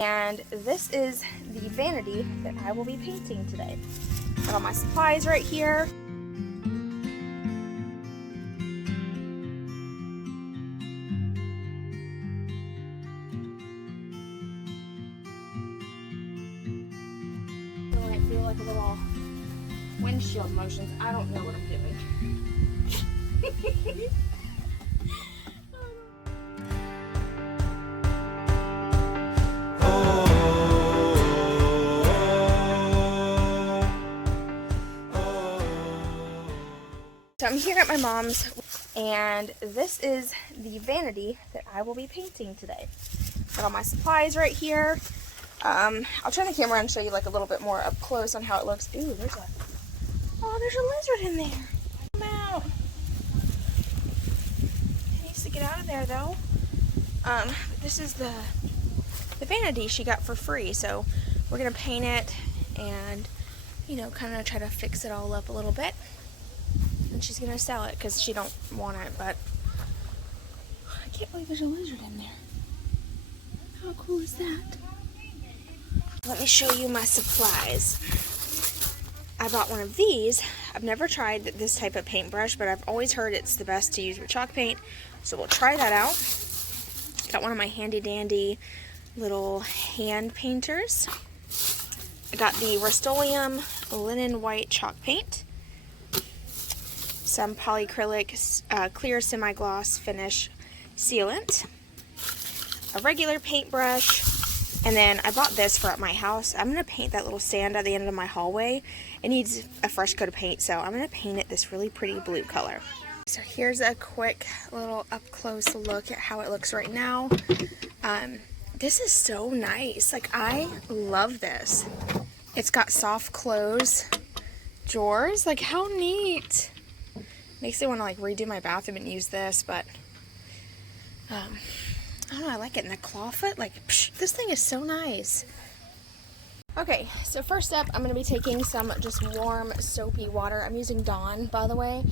And this is the vanity that I will be painting today. Got all my supplies right here. I feel like a little windshield motions. I don't know what I'm doing. So I'm here at my mom's, and this is the vanity that I will be painting today. Got all my supplies right here. I'll turn the camera and show you like a little bit more up close on how it looks. Ooh, there's a lizard in there. Come out. It needs to get out of there though. This is the vanity she got for free, so we're gonna paint it and, you know, kind of try to fix it all up a little bit. And she's gonna sell it because she don't want it, but I can't believe there's a lizard in there. How cool is that? Let me show you my supplies. I bought one of these. I've never tried this type of paintbrush, but I've always heard it's the best to use with chalk paint, so we'll try that out. Got one of my handy dandy little hand painters. I got the Rust-Oleum linen white chalk paint, some polycrylic clear semi-gloss finish sealant, a regular paintbrush, and then I bought this for at my house. I'm going to paint that little stand at the end of my hallway. It needs a fresh coat of paint, so I'm going to paint it this really pretty blue color. So here's a quick little up-close look at how it looks right now. This is so nice. Like, I love this. It's got soft close drawers. Like, how neat. Makes me want to like redo my bathroom and use this, but I don't know, I like it. And the clawfoot, like, psh, this thing is so nice. Okay, so first up, I'm going to be taking some just warm, soapy water. I'm using Dawn, by the way,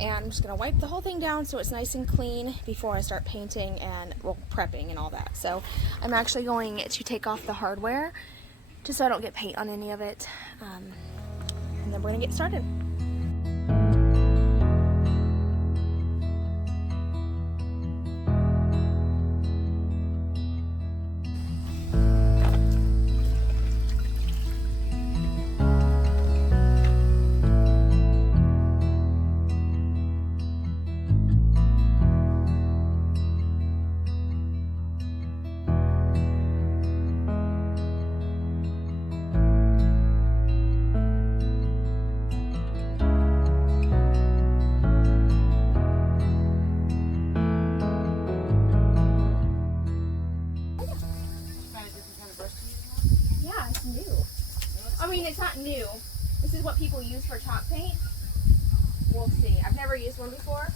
and I'm just going to wipe the whole thing down so it's nice and clean before I start painting and, well, prepping and all that. So I'm actually going to take off the hardware just so I don't get paint on any of it, and then we're going to get started. I mean, it's not new. This is what people use for chalk paint. We'll see. I've never used one before.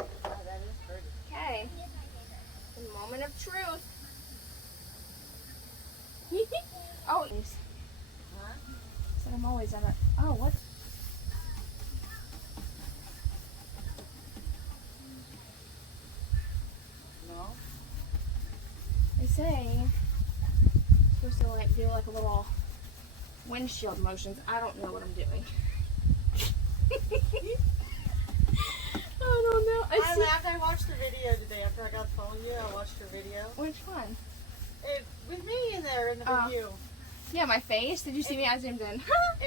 Oh, that is pretty. Okay. The moment of truth. Oh, Huh? so I'm always on it. Oh, what? No? They say supposed to like do like a little windshield motions. I don't know what I'm doing. I don't know. I laughed. I watched the video today after I got the phone with you. I watched your video. Which one? With me in there in the review. Yeah, my face. Did you see me? I zoomed in. And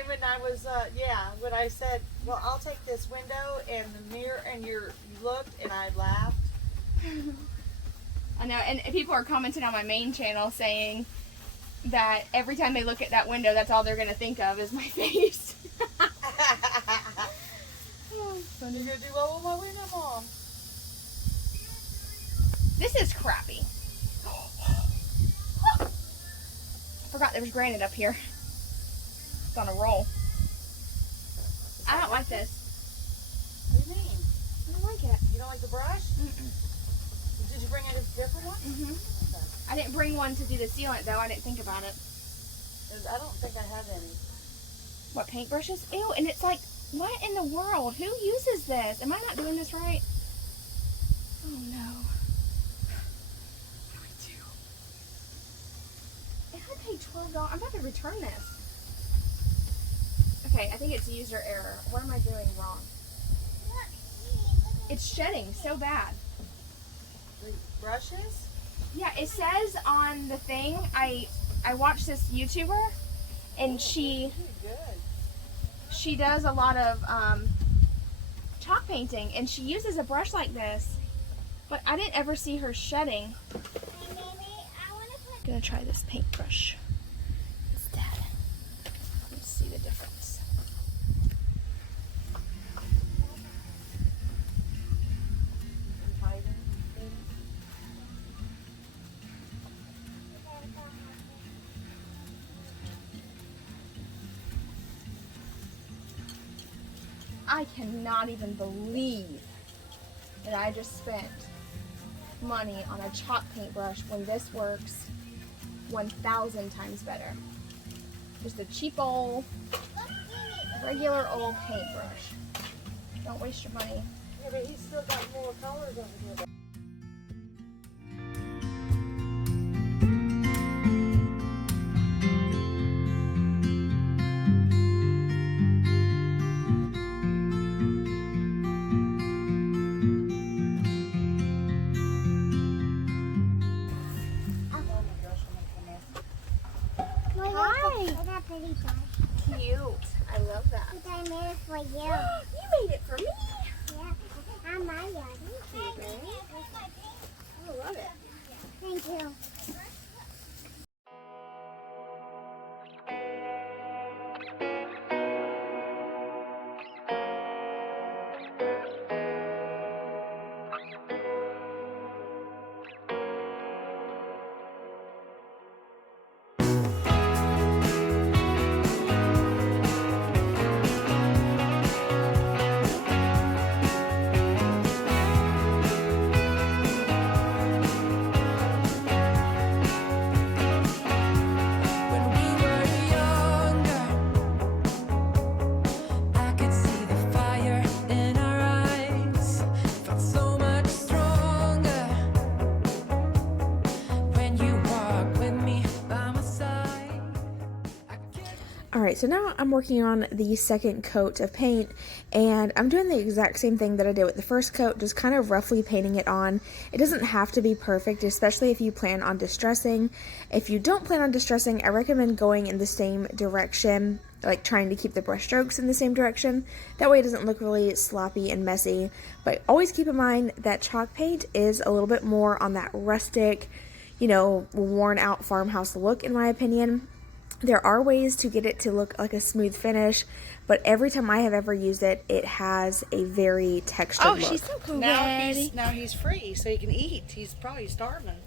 when I was, when I said, well, I'll take this window and the mirror, and you looked, and I laughed. I know, and people are commenting on my main channel saying that every time they look at that window, that's all they're going to think of is my face. Oh, you're going to do well with my window, Mom. This is crappy. I forgot there was granite up here. It's on a roll. I don't like this. What do you mean? I don't like it. You don't like the brush? Mm-mm. Did you bring a different one? Mm-hmm. Okay. I didn't bring one to do the sealant, though. I didn't think about it. I don't think I have any. What, paintbrushes? Ew, and it's like, what in the world? Who uses this? Am I not doing this right? Oh, no. What do I do? $12. I'm about to return this. Okay, I think it's user error. What am I doing wrong? It's shedding so bad. The brushes? Yeah, it says on the thing, I watched this YouTuber, and she does a lot of chalk painting, and she uses a brush like this, but I didn't ever see her shedding. I'm gonna try this paintbrush instead. Let's see the difference. I cannot even believe that I just spent money on a chalk paintbrush when this works 1,000 times better. Just a cheap old, regular old paintbrush. Don't waste your money. Yeah, but he's still got more colors over here. Cute. I love that. I made it for you. You made it for me. Yeah, I'm my yard. I love it. Thank you. Alright, so now I'm working on the second coat of paint, and I'm doing the exact same thing that I did with the first coat, just kind of roughly painting it on. It doesn't have to be perfect, especially if you plan on distressing. If you don't plan on distressing, I recommend going in the same direction, like trying to keep the brush strokes in the same direction. That way it doesn't look really sloppy and messy. But always keep in mind that chalk paint is a little bit more on that rustic, worn out farmhouse look, in my opinion. There are ways to get it to look like a smooth finish, but every time I have ever used it, it has a very textured look. She's so cool. Now he's free, so he can eat. He's probably starving.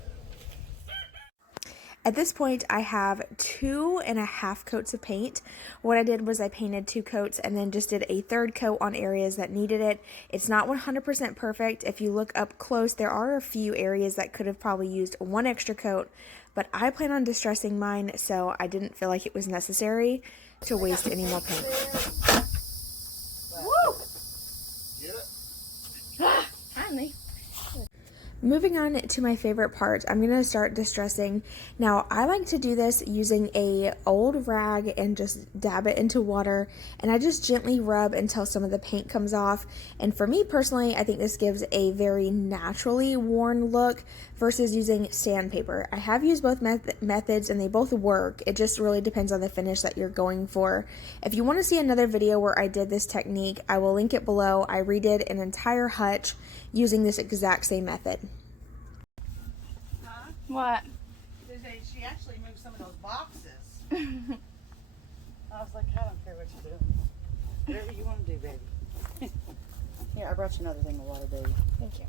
At this point, I have 2.5 coats of paint. What I did was I painted 2 coats and then just did a third coat on areas that needed it. It's not 100% perfect. If you look up close, there are a few areas that could have probably used 1 extra coat, but I plan on distressing mine, so I didn't feel like it was necessary to waste any more paint. Woo! Get it? Finally. Moving on to my favorite part, I'm going to start distressing. Now, I like to do this using a old rag and just dab it into water, and I just gently rub until some of the paint comes off. And for me personally, I think this gives a very naturally worn look versus using sandpaper. I have used both methods and they both work. It just really depends on the finish that you're going for. If you want to see another video where I did this technique, I will link it below. I redid an entire hutch using this exact same method. Huh? What? She actually moved some of those boxes. I was like, I don't care what you're doing. Whatever you want to do, baby. Here, I brought you another thing of water, baby. Thank you.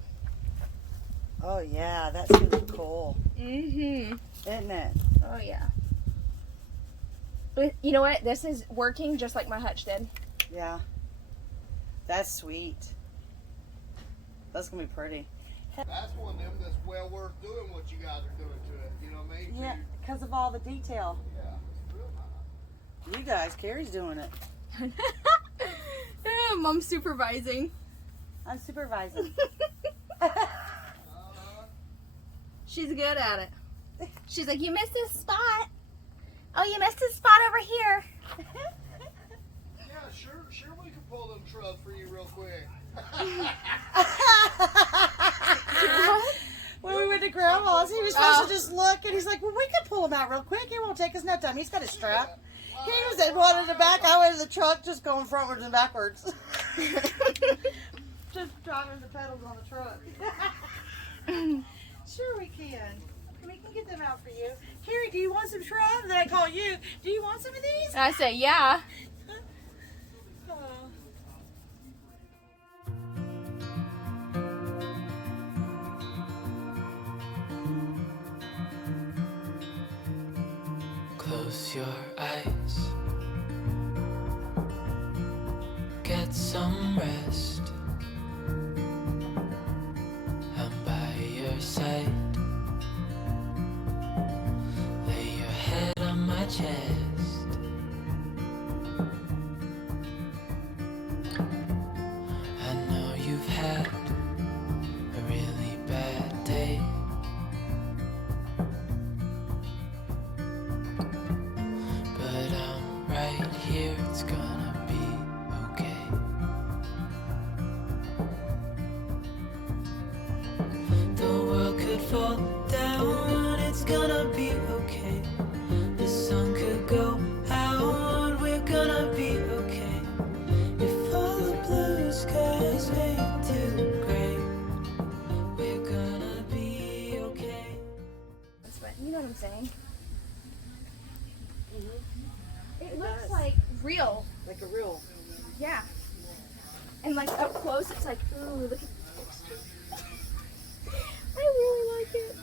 Oh, yeah, that's really cool. Mm-hmm. Isn't it? Oh, yeah. But you know what? This is working just like my hutch did. Yeah. That's sweet. That's going to be pretty. That's one of them that's well worth doing what you guys are doing to it. You know what I mean? Yeah, because of all the detail. Yeah. It's real nice. You guys, Carrie's doing it. Mom's supervising. I'm supervising. She's good at it. She's like, you missed this spot. Oh, you missed a spot over here. Yeah, sure we can pull them trucks for you real quick. When we went to Grandma's, he was supposed to just look, and he's like, well, we can pull him out real quick. It won't take us no time. He's got a strap. He was in one in the back. I went in the truck, just going frontwards and backwards. Just driving the pedals on the truck. Sure we can. We can get them out for you. Carrie, do you want some shrubs? Then I call you. Do you want some of these? I say, yeah. Oh. Close your eyes. Get some rest. I'm by your side. Lay your head on my chest. I know you've had a really bad day. But I'm right here, it's gonna be okay. The world could fall down, it's gonna be okay. The sun could go out, we're gonna be okay. If all the blue skies fade to gray, we're gonna be okay. That's what, you know what I'm saying? It looks does. like real. Like a real. Yeah. And like up close, it's like, ooh, look at the texture. I really like it.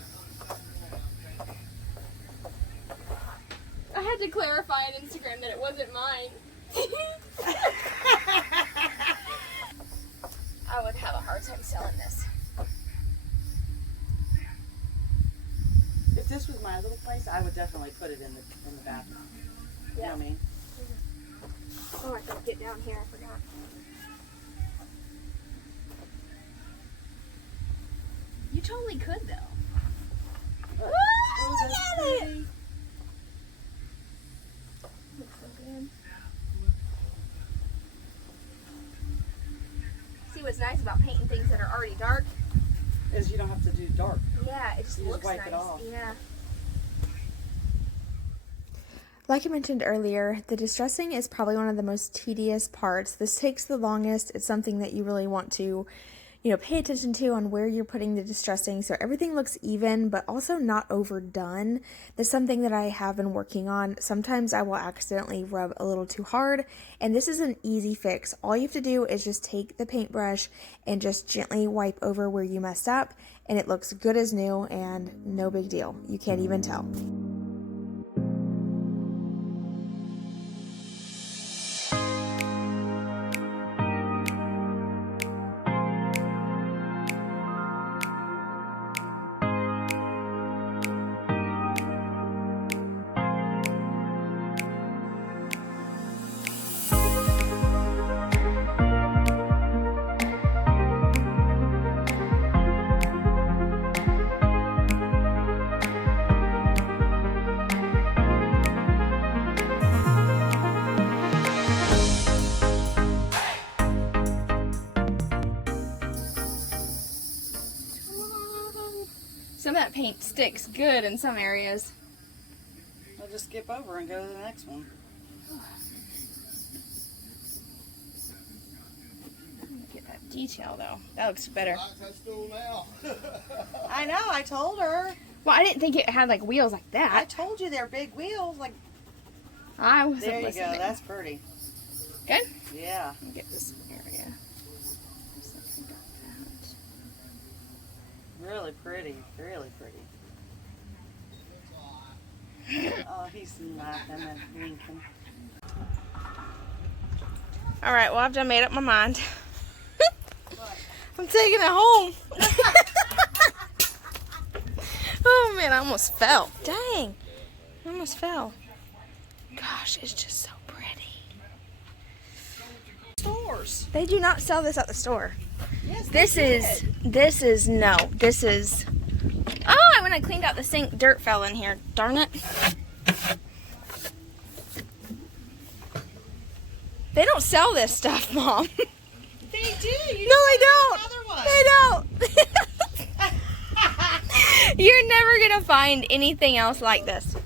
I had to clarify on Instagram that it wasn't mine. I would have a hard time selling this. If this was my little place, I would definitely put it in the bathroom. You know what I mean? Oh, I gotta get down here, I forgot. You totally could though. Oh, look that's at pretty. it! Looks so good. See what's nice about painting things that are already dark? Is you don't have to do dark. Yeah, it just You just looks wipe nice. it off. Yeah. Like I mentioned earlier, the distressing is probably one of the most tedious parts. This takes the longest. It's something that you really want to, pay attention to on where you're putting the distressing so everything looks even, but also not overdone. That's something that I have been working on. Sometimes I will accidentally rub a little too hard, and this is an easy fix. All you have to do is just take the paintbrush and just gently wipe over where you messed up, and it looks good as new and no big deal. You can't even tell. Some of that paint sticks good in some areas. I'll just skip over and go to the next one. Get that detail though. That looks better. That's still now. I know, I told her. Well, I didn't think it had like wheels like I that. told you they're big wheels. Like, I wasn't there you listening. go. That's pretty. Good? Yeah. Let me get this area. Just like I got that. Really pretty. Really pretty. Oh, he's laughing and winking. All right, well, I've done made up my mind. I'm taking it home. Oh, man, I almost fell. Dang. I almost fell. Gosh, it's just so pretty. Stores. They do not sell this at the store. Yes, This is, no, this is, oh, when I cleaned out the sink, dirt fell in here. Darn it. They don't sell this stuff, Mom. They do. You No, they don't. another one. They don't. You're never gonna find anything else like this.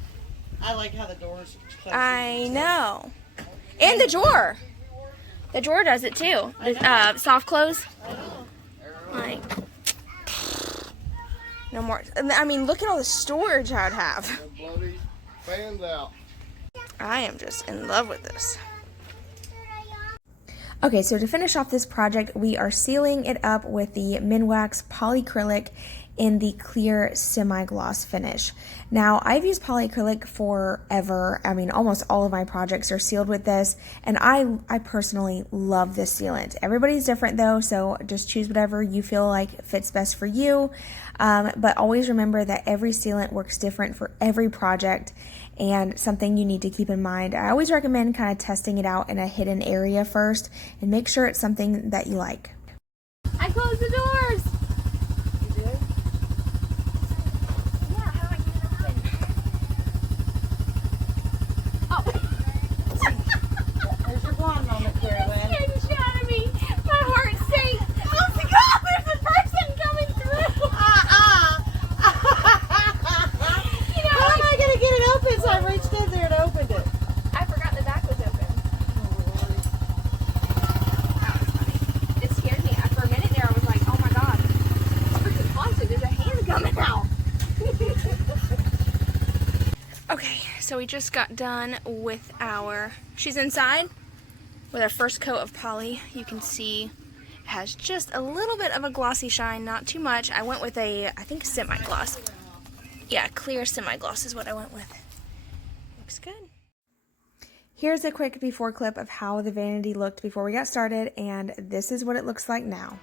I like how the doors close. I know. And the drawer. The drawer does it too. The soft close. Like, no more. I mean, look at all the storage I'd have. Blow these fans out. I am just in love with this. Okay, so to finish off this project, we are sealing it up with the Minwax Polycrylic in the clear semi-gloss finish. Now, I've used polyacrylic forever. I mean, almost all of my projects are sealed with this, and I personally love this sealant. Everybody's different though, so just choose whatever you feel like fits best for you. But always remember that every sealant works different for every project, and something you need to keep in mind. I always recommend kind of testing it out in a hidden area first, and make sure it's something that you like. I closed the doors. There's your blonde moment, Carrie Lynn. How am I going to get it open? So I reached in there and opened it. I forgot the back was open. That was funny. It scared me. For a minute there, I was like, oh my god. It's freaking haunted. There's a hand coming out. Okay, so we just got done with she's inside with our first coat of poly. You can see it has just a little bit of a glossy shine, not too much. I went with I think semi-gloss. Yeah, clear semi-gloss is what I went with. Looks good. Here's a quick before clip of how the vanity looked before we got started, and this is what it looks like now.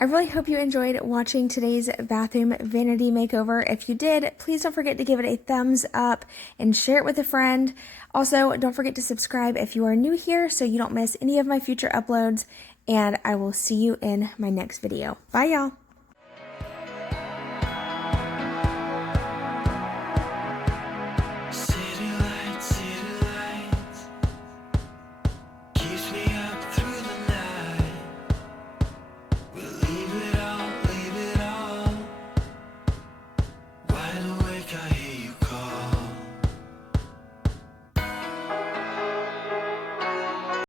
I really hope you enjoyed watching today's bathroom vanity makeover. If you did, please don't forget to give it a thumbs up and share it with a friend. Also, don't forget to subscribe if you are new here so you don't miss any of my future uploads, and I will see you in my next video. Bye, y'all.